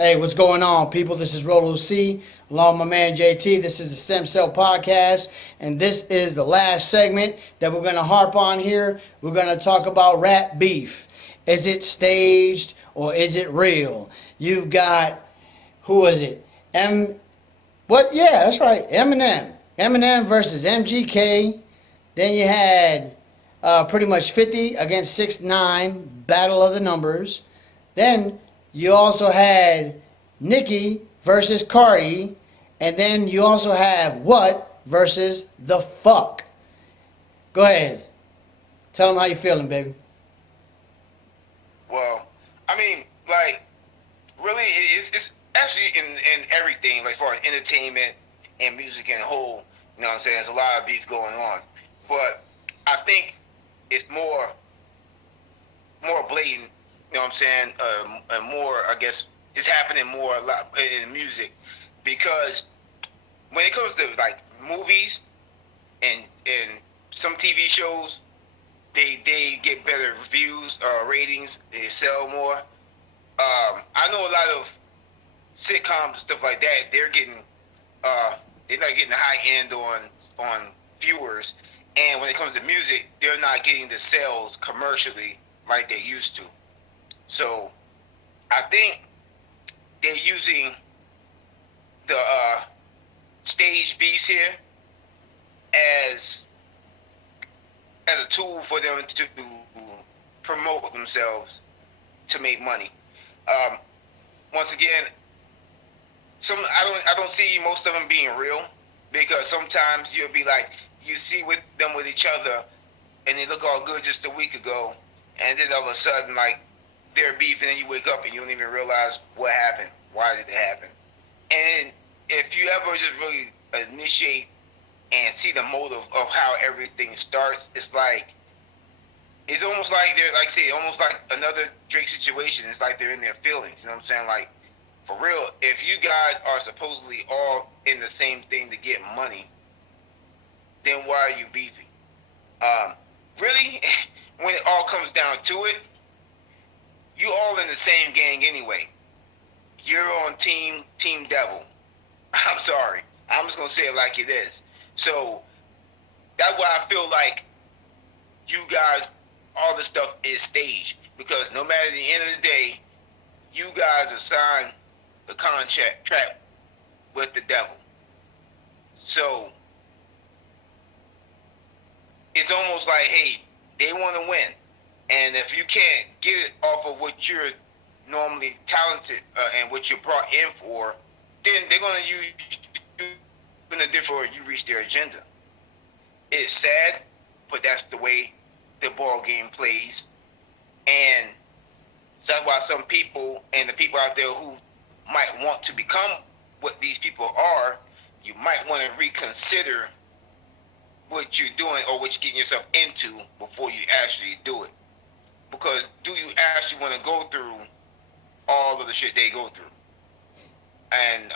Hey, what's going on, people? This is Rolo C, along with my man JT. This is the Stem Cell Podcast, and this is the last segment that we're going to harp on here. We're going to talk about rap beef. Is it staged or is it real? You've got, who was it? What? Yeah, that's right, Eminem. Eminem versus MGK. Then you had pretty much 50 against 6ix9ine, Battle of the Numbers. Then you also had Nicki versus Cardi, and then you also have What versus The Fuck. Go ahead. Tell them how you feeling, baby. Well, I mean, like, really, it's actually in everything, like, as far as entertainment and music in whole, you know what I'm saying? There's a lot of beef going on. But I think it's more blatant, you know what I'm saying? And more, I guess, it's happening more a lot in music because when it comes to like movies and some TV shows, they get better reviews, ratings, they sell more. I know a lot of sitcoms and stuff like that. They're not getting the high end on viewers, and when it comes to music, they're not getting the sales commercially like they used to. So I think they're using the stage beats here as a tool for them to promote themselves to make money. Once again, I don't see most of them being real because sometimes you'll be like you see them with each other and they look all good just a week ago, and then all of a sudden like they're beefing and you wake up and you don't even realize what happened. Why did it happen? And if you ever just really initiate and see the motive of how everything starts, it's almost like they're like say almost like another Drake situation. It's like they're in their feelings. You know what I'm saying? Like for real, if you guys are supposedly all in the same thing to get money, then why are you beefing? Really, when it all comes down to it, you all in the same gang anyway. You're on team Devil. I'm sorry. I'm just gonna say it like it is. So that's why I feel like you guys, all this stuff is staged because no matter the end of the day, you guys are signed the contract with the devil. So it's almost like, hey, they want to win. And if you can't get it off of what you're normally talented and what you're brought in for, then they're going to use you in a different you reach their agenda. It's sad, but that's the way the ball game plays. And that's why some people and the people out there who might want to become what these people are, you might want to reconsider what you're doing or what you're getting yourself into before you actually do it. Because do you actually want to go through all of the shit they go through? And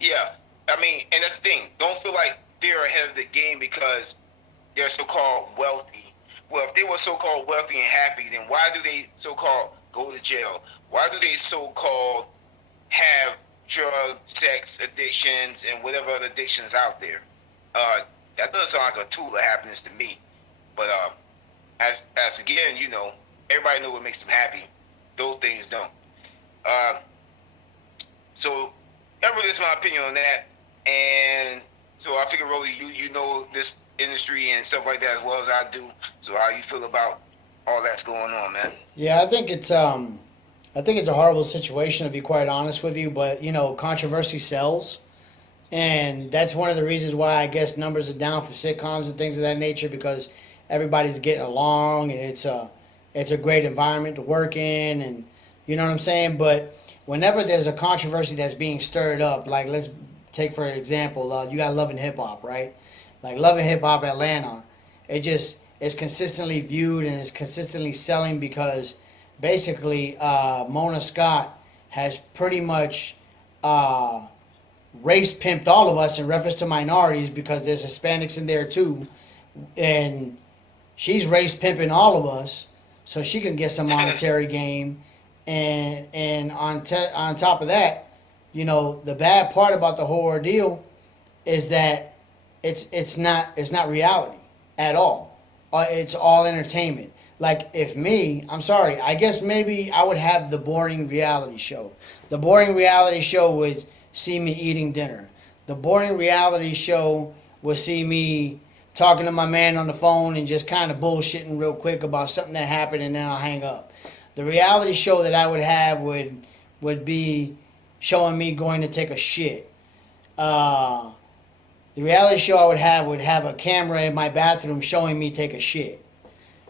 yeah, I mean, and that's the thing. Don't feel like they're ahead of the game because they're so-called wealthy. Well, if they were so-called wealthy and happy, then why do they so-called go to jail? Why do they so-called have drug, sex addictions, and whatever other addictions out there? That doesn't sound like a tool of happiness to me. But as again, you know, everybody knows what makes them happy. Those things don't. So that really is my opinion on that. And so I figure, Rolly, you know this industry and stuff like that as well as I do. So how you feel about all that's going on, man? Yeah, I think it's a horrible situation to be quite honest with you, but you know, controversy sells. And that's one of the reasons why I guess numbers are down for sitcoms and things of that nature because everybody's getting along and it's a great environment to work in and you know what I'm saying? But whenever there's a controversy that's being stirred up, like let's take for example, you got Love and Hip Hop, right? Like Love and Hip Hop Atlanta, it's consistently viewed and it's consistently selling because basically Mona Scott has pretty much race pimped all of us in reference to minorities because there's Hispanics in there too, and she's race pimping all of us so she can get some monetary gain. And on top of that, you know, the bad part about the whole ordeal is that it's not reality at all. It's all entertainment. Like if me, I'm sorry, I guess maybe I would have the boring reality show. The boring reality show would see me eating dinner. The boring reality show would see me talking to my man on the phone and just kind of bullshitting real quick about something that happened, and then I'll hang up. The reality show that I would have would be showing me going to take a shit. The reality show I would have a camera in my bathroom showing me take a shit.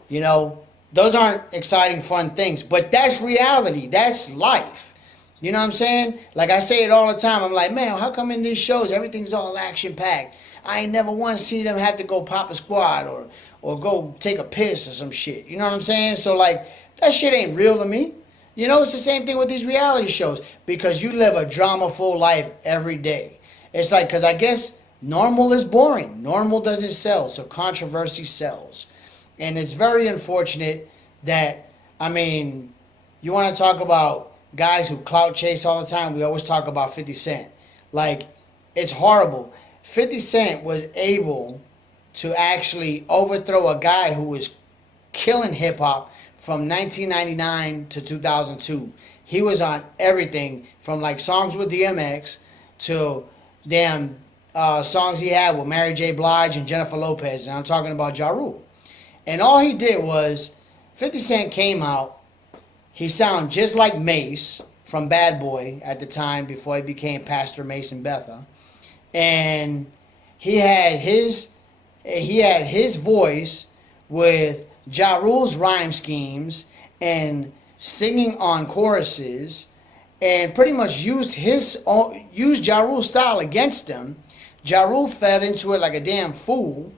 You know, those aren't exciting, fun things, but that's reality. That's life. You know what I'm saying? Like I say it all the time. I'm like, man, how come in these shows everything's all action packed? I ain't never once seen them have to go pop a squat or go take a piss or some shit. You know what I'm saying? So like that shit ain't real to me. You know, it's the same thing with these reality shows because you live a drama-full life every day. It's like, because I guess normal is boring. Normal doesn't sell, so controversy sells. And it's very unfortunate that, I mean, you want to talk about guys who clout chase all the time. We always talk about 50 Cent. Like, it's horrible. 50 Cent was able to actually overthrow a guy who was killing hip-hop from 1999 to 2002. He was on everything from like songs with DMX to damn songs he had with Mary J. Blige and Jennifer Lopez. And I'm talking about Ja Rule. And all he did was 50 Cent came out. He sounded just like Mace from Bad Boy at the time before he became Pastor Mason Betha. And he had his voice with Ja Rule's rhyme schemes and singing on choruses, and pretty much used Ja Rule's style against him. Ja Rule fell into it like a damn fool,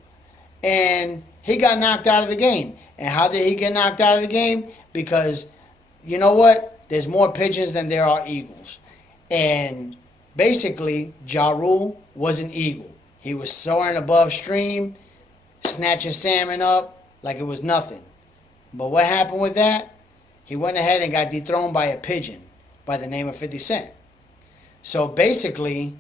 and he got knocked out of the game. And how did he get knocked out of the game? Because, you know what? There's more pigeons than there are eagles. And basically, Ja Rule was an eagle. He was soaring above stream, snatching salmon up like it was nothing. But what happened with that? He went ahead and got dethroned by a pigeon by the name of 50 Cent. So basically,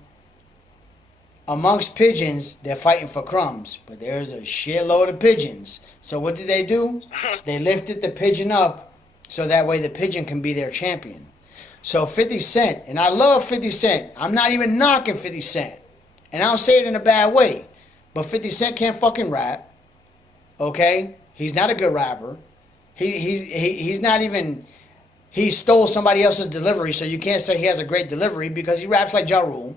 amongst pigeons, they're fighting for crumbs. But there's a shitload of pigeons. So what did they do? They lifted the pigeon up so that way the pigeon can be their champion. So 50 Cent, and I love 50 Cent. I'm not even knocking 50 Cent. And I don't say it in a bad way. But 50 Cent can't fucking rap. Okay? He's not a good rapper. He's not even... He stole somebody else's delivery, so you can't say he has a great delivery because he raps like Ja Rule.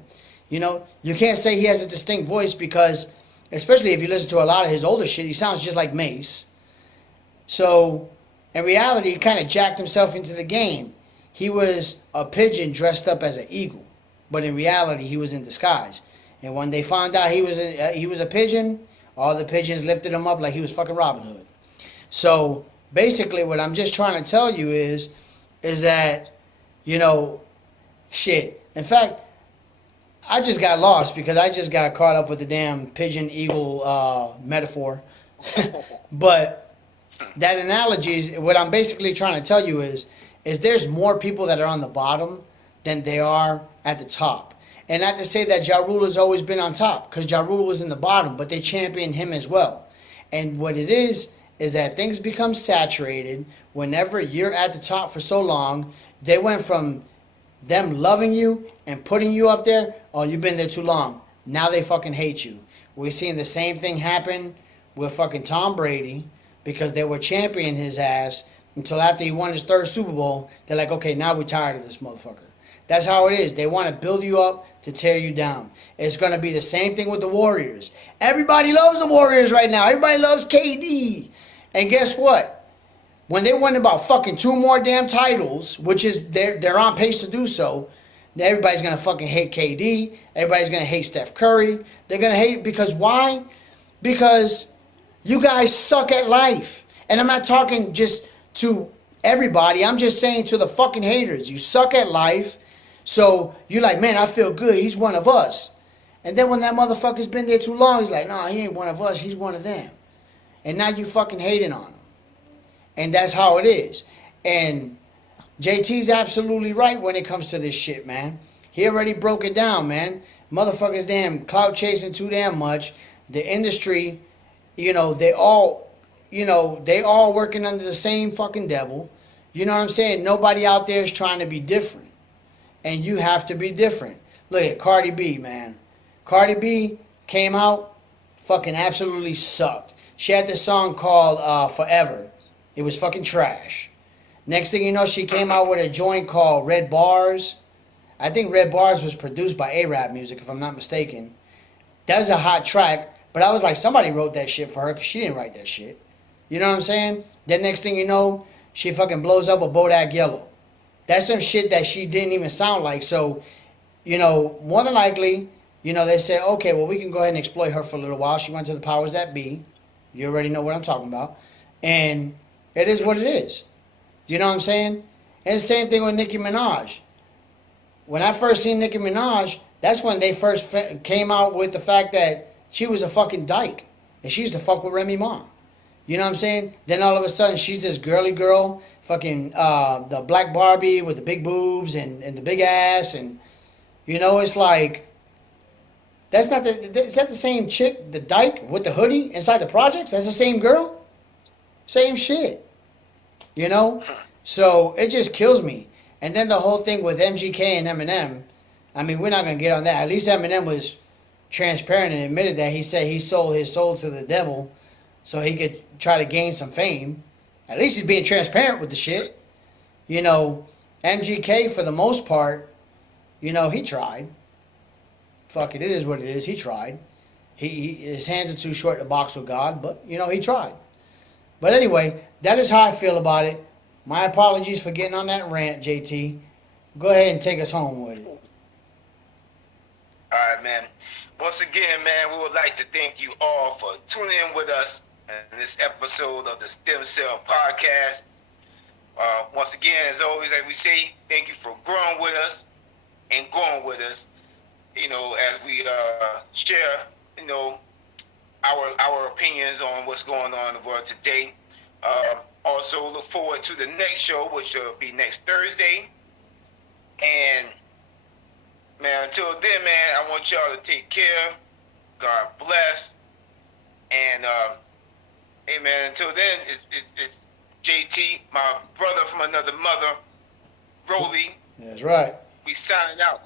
You know, you can't say he has a distinct voice because, especially if you listen to a lot of his older shit, he sounds just like Mace. So, in reality, he kind of jacked himself into the game. He was a pigeon dressed up as an eagle, but in reality, he was in disguise. And when they found out he was a pigeon, all the pigeons lifted him up like he was fucking Robin Hood. So, basically, what I'm just trying to tell you is that, you know, shit. In fact, I just got lost because I just got caught up with the damn pigeon-eagle metaphor. But that analogy is, what I'm basically trying to tell you is there's more people that are on the bottom than they are at the top. And not to say that Ja Rule has always been on top, because Ja Rule was in the bottom, but they championed him as well. And what it is that things become saturated whenever you're at the top for so long. They went from them loving you and putting you up there, oh, you've been there too long. Now they fucking hate you. We're seeing the same thing happen with fucking Tom Brady because they were championing his ass until after he won his third Super Bowl. They're like, okay, now we're tired of this motherfucker. That's how it is. They want to build you up to tear you down. It's going to be the same thing with the Warriors. Everybody loves the Warriors right now. Everybody loves KD. And guess what? When they win about fucking 2 more damn titles, which is they're on pace to do so, everybody's going to fucking hate KD. Everybody's going to hate Steph Curry. They're going to hate because why? Because you guys suck at life. And I'm not talking just to everybody. I'm just saying to the fucking haters. You suck at life. So you're like, man, I feel good. He's one of us. And then when that motherfucker's been there too long, he's like, nah, he ain't one of us. He's one of them. And now you fucking hating on him. And that's how it is. And JT's absolutely right when it comes to this shit, man. He already broke it down, man. Motherfuckers damn clout chasing too damn much. The industry, they all, they all working under the same fucking devil. You know what I'm saying? Nobody out there is trying to be different. And you have to be different. Look at Cardi B, man. Cardi B came out, fucking absolutely sucked. She had this song called Forever. It was fucking trash. Next thing you know, she came out with a joint called Red Bars. I think Red Bars was produced by A-Rap Music, if I'm not mistaken. That's a hot track, but I was like, somebody wrote that shit for her because she didn't write that shit. You know what I'm saying? Then next thing you know, she fucking blows up a Bodak Yellow. That's some shit that she didn't even sound like. So, more than likely, they said, okay, well, we can go ahead and exploit her for a little while. She went to the powers that be. You already know what I'm talking about. And it is what it is. You know what I'm saying? And it's the same thing with Nicki Minaj. When I first seen Nicki Minaj, that's when they first came out with the fact that she was a fucking dyke. And she used to fuck with Remy Ma. You know what I'm saying? Then all of a sudden, she's this girly girl, fucking the black Barbie with the big boobs and the big ass. And, it's like, is that the same chick, the dyke with the hoodie inside the projects? That's the same girl? Same shit. So it just kills me. And then the whole thing with MGK and Eminem, I mean, we're not going to get on that. At least Eminem was transparent and admitted that he said he sold his soul to the devil so he could try to gain some fame. At least he's being transparent with the shit. MGK, for the most part, he tried. Fuck it is what it is. He tried. His hands are too short to box with God, but, he tried. But anyway, that is how I feel about it. My apologies for getting on that rant, JT. Go ahead and take us home with it. All right, man. Once again, man, we would like to thank you all for tuning in with us in this episode of the Stem Cell Podcast. Once again, as always, like we say, thank you for growing with us and going with us. As we share, our opinions on what's going on in the world today. Also, look forward to the next show, which will be next Thursday. And, man, until then, man, I want y'all to take care. God bless. And, hey, man, until then, it's JT, my brother from another mother, Rolly. That's right. We signing out.